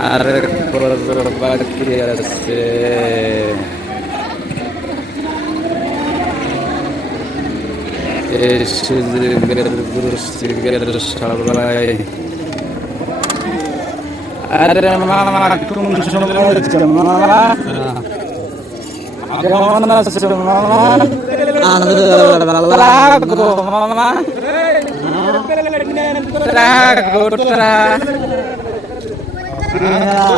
আর আছে সবাই আরে মামা সময় হচ্ছে মামা মামা 明天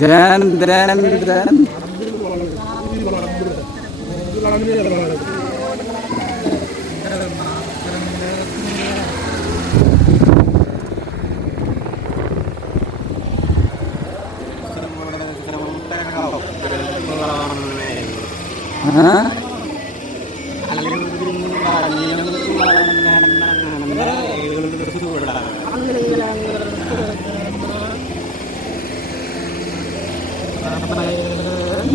Dan dan dan. হ্যাঁ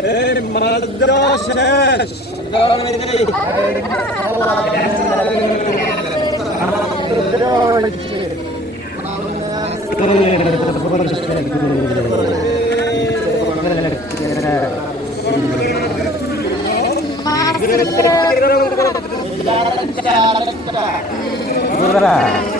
Terima kasih.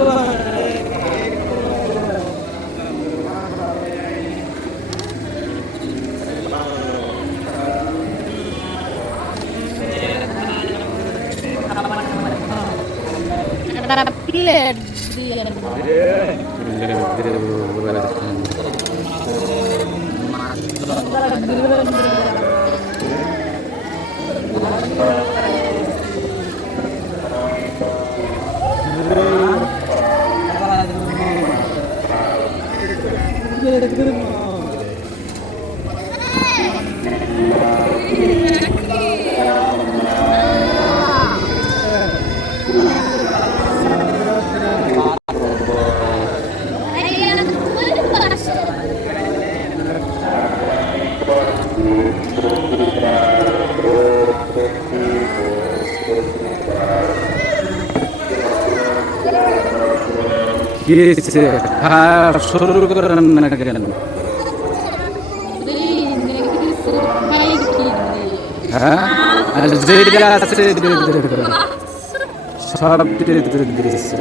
দিয়ে গেছে আর শুরু করেন না কেন? হ্যাঁ? আর যেটা আছে সব গেছে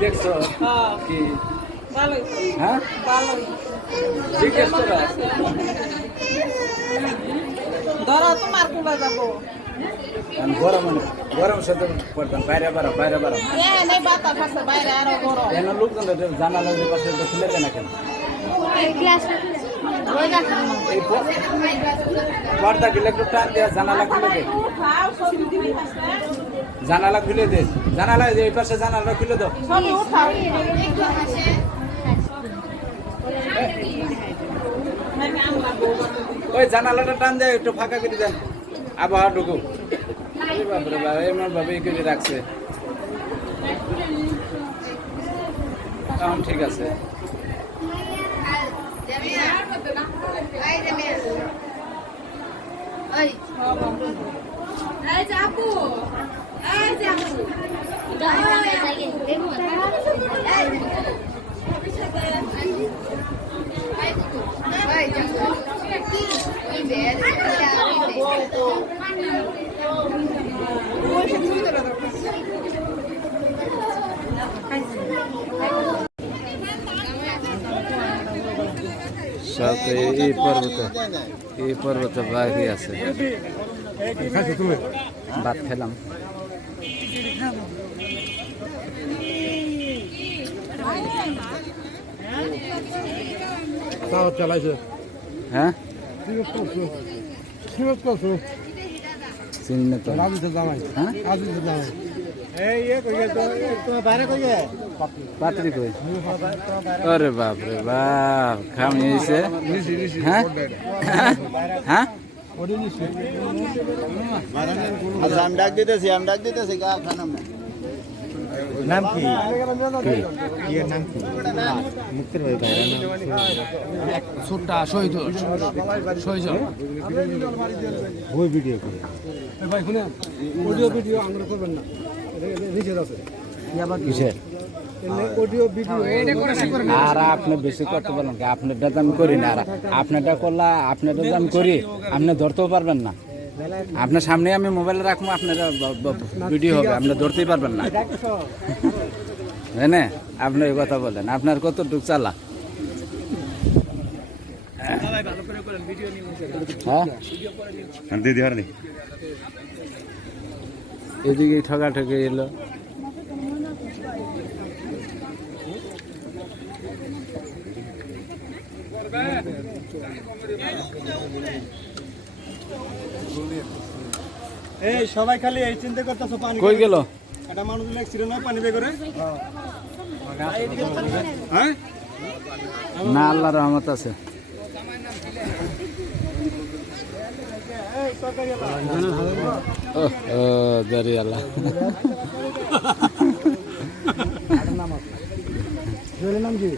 দিচ্ছে হ্যাঁ। কি? হ্যাঁ? জিজ্ঞেস করো। ধরো তোমার কুলা যাব আমি গরম গরম সাথে পড়তাম বাইরে বারো বাইরে বারো কেন লোকজন জানালা যে পাশে খুলে দেয় না কেন? পর্দা গুলো একটু টান দেওয়া জানালা খুলে দে জানালা খুলে দে। জানালা, এই পাশে জানালা খুলে দাও। ওই জানালাটা টান দেয় একটু ফাঁকা করে দেন। আবহাওয়া ঢুকু। এই বাপরে বাপ এমন ভাবে এই করে রাখছে। এখন ঠিক আছে। সাথে এই পর্বতে এই পর্বতে বাঘই আছে। ভাত খেলাম। কইয়ে পাত্রি কই? আরে বাপ রে বাপ খামি হয়েছে হ্যাঁ? হ্যাঁ? আচ্ছা আমি ডাক দিতেছি আমি ডাক দিতেছি খানাম না নাম কি ইয়ের নাম কি মুক্তির ভাই বাইরে সুটটা শহীদ শহীদ ওই ভিডিও করে। ভাই শুনে অডিও ভিডিও আমরা করবেন না। নিচে আছে। কিসের? আর আপনি বেশি করতে পারবেন না। আপনারটা তো আমি করি না। আর আপনারটা করলে আপনারটা তো আমি করি আপনি ধরতেও পারবেন না। আপনার সামনে আমি মোবাইল রাখব আপনার ভিডিও হবে আপনি ধরতেই পারবেন না। না আপনি এই কথা বলেন আপনার কতটুক চালা হ্যাঁ? দিদি হারনি। এদিকে ঠকা ঠকে এলো। এই সবাই খালি এই চিন্তা করতেছো পানি কই গেল? একটা মানুষ অ্যাক্সিডেন্ট হয় পানি বের করে। হ্যাঁ? না আল্লাহ রহমত আছে। দাঁড়ি আল্লাহ নাম কি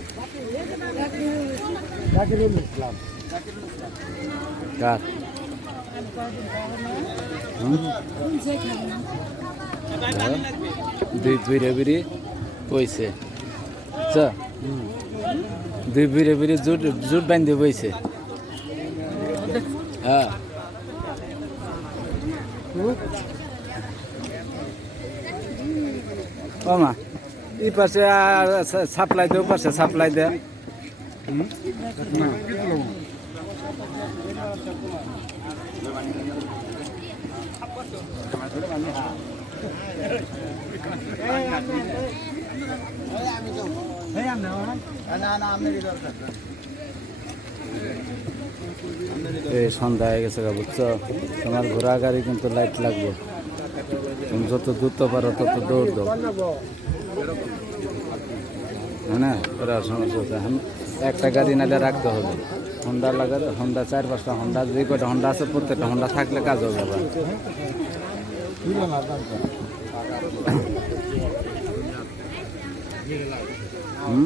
জাকিরুল ইসলাম কার? দুই বিরে বিরি বইছে। চ দুই বিরে বিরি জুট জুট বান্ধে বইছে। হ্যাঁ। ও মা এই পাশে সাপ্লাই দে পাশে সাপ্লাই দে সন্ধ্যা হয়ে গেছে বুঝছ? তোমার ঘোড়া গাড়ি কিন্তু লাইট লাগবে। তুমি যত দ্রুত পারো তত দৌড় দাও। হ্যাঁ না? ওরা সমস্যা একটা গাড়ি নালে রাখতে হবে হন্ডা লাগাতে হন্ডা চার পাঁচটা হন্ডা যে কটা হন্ডা আছে প্রত্যেকটা হন্ডা থাকলে কাজ হবে আবার হুম